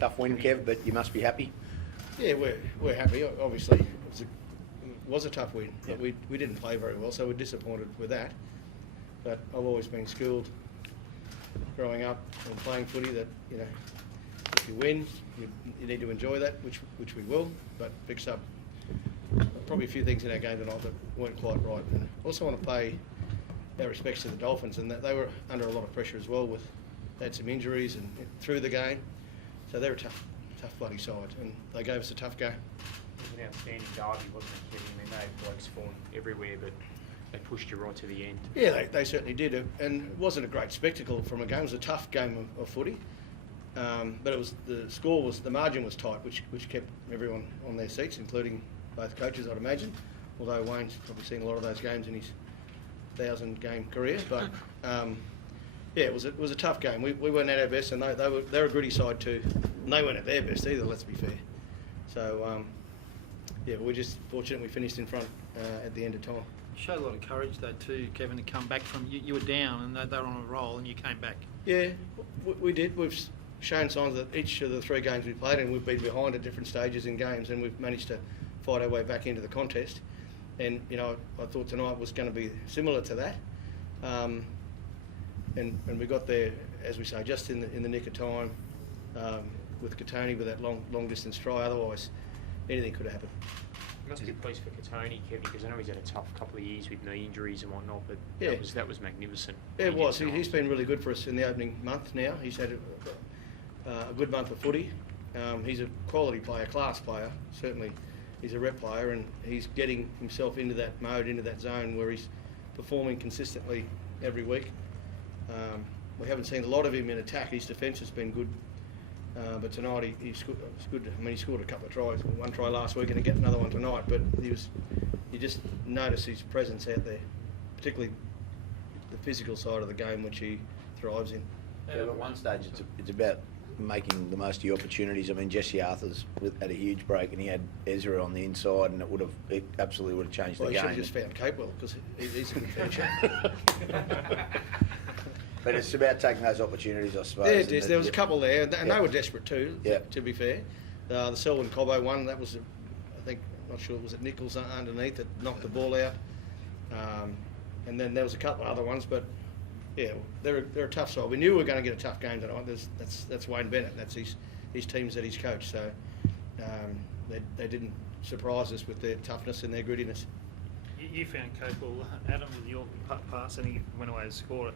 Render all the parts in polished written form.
Tough win, Kev, but you must be happy. Yeah, we're happy. Obviously, it was a tough win. Yeah. But we didn't play very well, so we're disappointed with that. But I've always been schooled growing up and playing footy that, you know, if you win, you need to enjoy that, which we will, but fix up probably a few things in our game tonight that weren't quite right. And also want to pay our respects to the Dolphins, and that they were under a lot of pressure as well. They had some injuries and through the game, so they're a tough bloody side, and they gave us a tough game. It was an outstanding derby, wasn't it, Kevin? I mean, they had blokes falling everywhere, but they pushed you right to the end. Yeah, they certainly did, and it wasn't a great spectacle from a game. It was a tough game of footy, but it was the margin was tight, which kept everyone on their seats, including both coaches, I'd imagine. Although Wayne's probably seen a lot of those games in his 1,000-game career, but yeah, it was a tough game. We weren't at our best, and they're a gritty side too, and they weren't at their best either. Let's be fair. So yeah, we're just fortunate we finished in front at the end of time. Showed a lot of courage though too, Kevin, to come back from you were down and they were on a roll and you came back. Yeah, we did. We've shown signs that each of the 3 games we played, and we've been behind at different stages in games, and we've managed to fight our way back into the contest. And you know, I thought tonight was going to be similar to that, and we got there, as we say, just in the nick of time, with Katoni with that long distance try. Otherwise, anything could have happened. You must be pleased for Katoni, Kevin, because I know he's had a tough couple of years with knee injuries and whatnot, but yeah, that was magnificent. Yeah, it was. He's been really good for us in the opening month now. He's had a good month of footy. He's a quality player, class player, certainly. He's a rep player, and he's getting himself into that mode, into that zone where he's performing consistently every week. We haven't seen a lot of him in attack. His defence has been good, but tonight he's good. I mean, he scored a couple of tries. 1 try last week, and he get another one tonight. But you just notice his presence out there, particularly the physical side of the game, which he thrives in. Yeah, at one stage, it's about making the most of your opportunities. I mean, Jesse Arthur's had a huge break, and he had Ezra on the inside, and it absolutely would have changed the game. He should have just found Capewell, because he's a good finisher. But it's about taking those opportunities, I suppose. Yeah, it is. There was a couple there, and they were desperate too, yeah, to be fair. The Selwyn Cobbo one, that was, I think, not sure, was it Nichols underneath that knocked the ball out? And then there was a couple of other ones, but yeah, they're a tough side. We knew we were going to get a tough game tonight. That's Wayne Bennett. That's his teams that he's coached. So they didn't surprise us with their toughness and their grittiness. You found Capewell, Adam, with your pass, and he went away to score.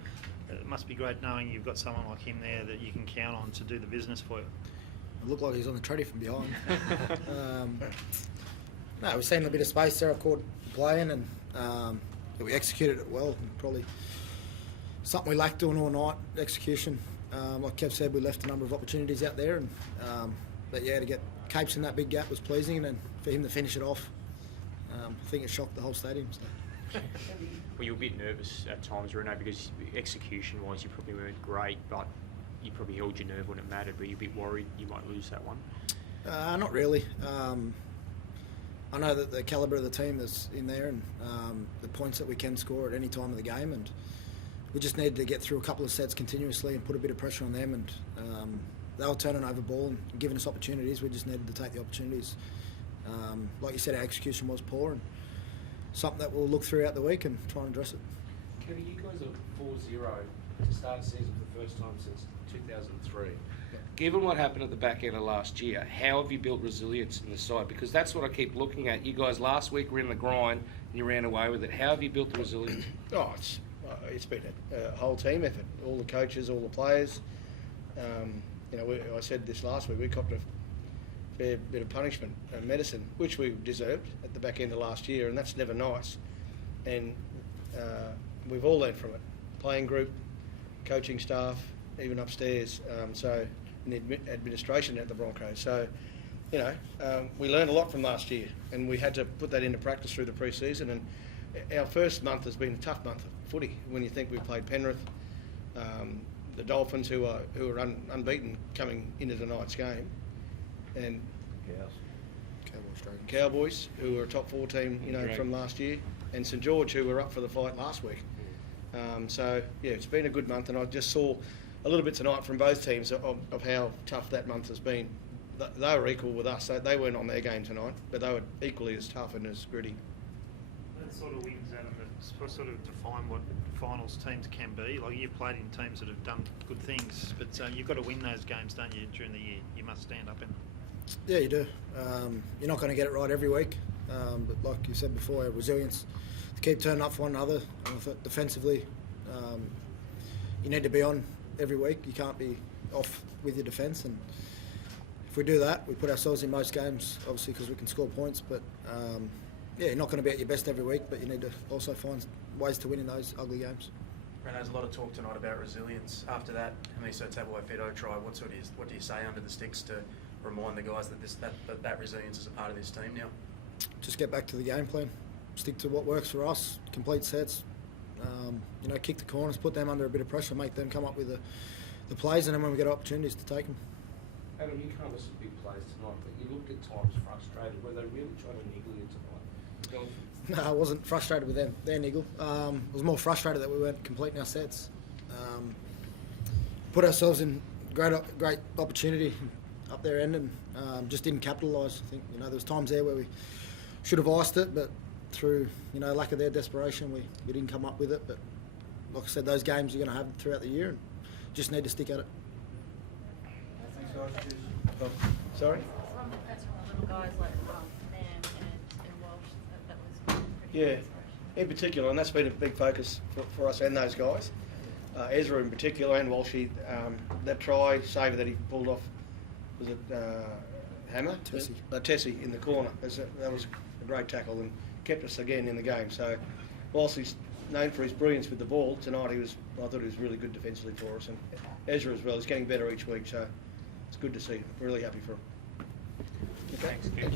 It must be great knowing you've got someone like him there that you can count on to do the business for you. It looked like he was on the tradie from behind. No, we've seen a bit of space there. I caught playing, and we executed it well. Probably something we lacked doing all night, execution. Like Kev said, we left a number of opportunities out there, and but yeah, to get Capes in that big gap was pleasing, and then for him to finish it off, I think it shocked the whole stadium. So. Well, you were a bit nervous at times, Reno, because execution-wise you probably weren't great, but you probably held your nerve when it mattered. Were you a bit worried you might lose that one? Not really. I know that the calibre of the team that's in there, and the points that we can score at any time of the game, and we just needed to get through a couple of sets continuously and put a bit of pressure on them, and they were turning over ball and giving us opportunities. We just needed to take the opportunities. Like you said, our execution was poor, and something that we'll look throughout the week and try and address it. Kevin, you guys are 4-0 to start the season for the first time since 2003. Given what happened at the back end of last year, how have you built resilience in the side? Because that's what I keep looking at. You guys last week were in the grind and you ran away with it. How have you built the resilience? Oh, it's been a whole team effort. All the coaches, all the players. You know, I said this last week. We copped a fair bit of punishment and medicine, which we deserved at the back end of last year, and that's never nice. And we've all learned from it. Playing group, coaching staff, even upstairs. So in the administration at the Broncos. So, you know, we learned a lot from last year, and we had to put that into practice through the pre-season. And our first month has been a tough month of footy. When you think we played Penrith, the Dolphins, who are unbeaten coming into tonight's game, and Cowboys, who were a top 4 team, you know, from last year, and St George, who were up for the fight last week. So yeah, it's been a good month, and I just saw a little bit tonight from both teams of how tough that month has been. They were equal with us. They weren't on their game tonight, but they were equally as tough and as gritty. That sort of wins, Adam, that sort of define what finals teams can be. Like, you've played in teams that have done good things, but you've got to win those games, don't you, during the year? You must stand up in them. Yeah, you do. You're not going to get it right every week, but like you said before, our resilience to keep turning up for one another. Defensively, you need to be on every week. You can't be off with your defence, and if we do that, we put ourselves in most games, obviously, because we can score points. But yeah, you're not going to be at your best every week, but you need to also find ways to win in those ugly games. Ren, there's a lot of talk tonight about resilience. After that Hamiso Tabuai-Fidow try, what do you say under the sticks to remind the guys that that resilience is a part of this team now? Just get back to the game plan, stick to what works for us, complete sets, kick the corners, put them under a bit of pressure, make them come up with the plays, and then when we get opportunities to take them. Adam, you can't miss some big plays tonight, but you looked at times frustrated. Were they really trying to niggle you tonight? No, I wasn't frustrated with them. Their niggle. I was more frustrated that we weren't completing our sets. Put ourselves in great opportunity up their end and just didn't capitalise. I think there was times there where we should have iced it, but through lack of their desperation, we didn't come up with it. But like I said, those games you're going to have throughout the year, and just need to stick at it. Oh, sorry? That's from the little guys like Nam and Walsh. That was pretty Yeah, inspirational. in particular, and that's been a big focus for us and those guys. Ezra in particular and Walshy, that try saver that he pulled off, was it Hammer? Tessie. Tessie in the corner. That was a great tackle and kept us again in the game. So whilst he's known for his brilliance with the ball, tonight I thought he was really good defensively for us. And Ezra as well, he's getting better each week, so it's good to see. Really happy for him. Thanks, Keith.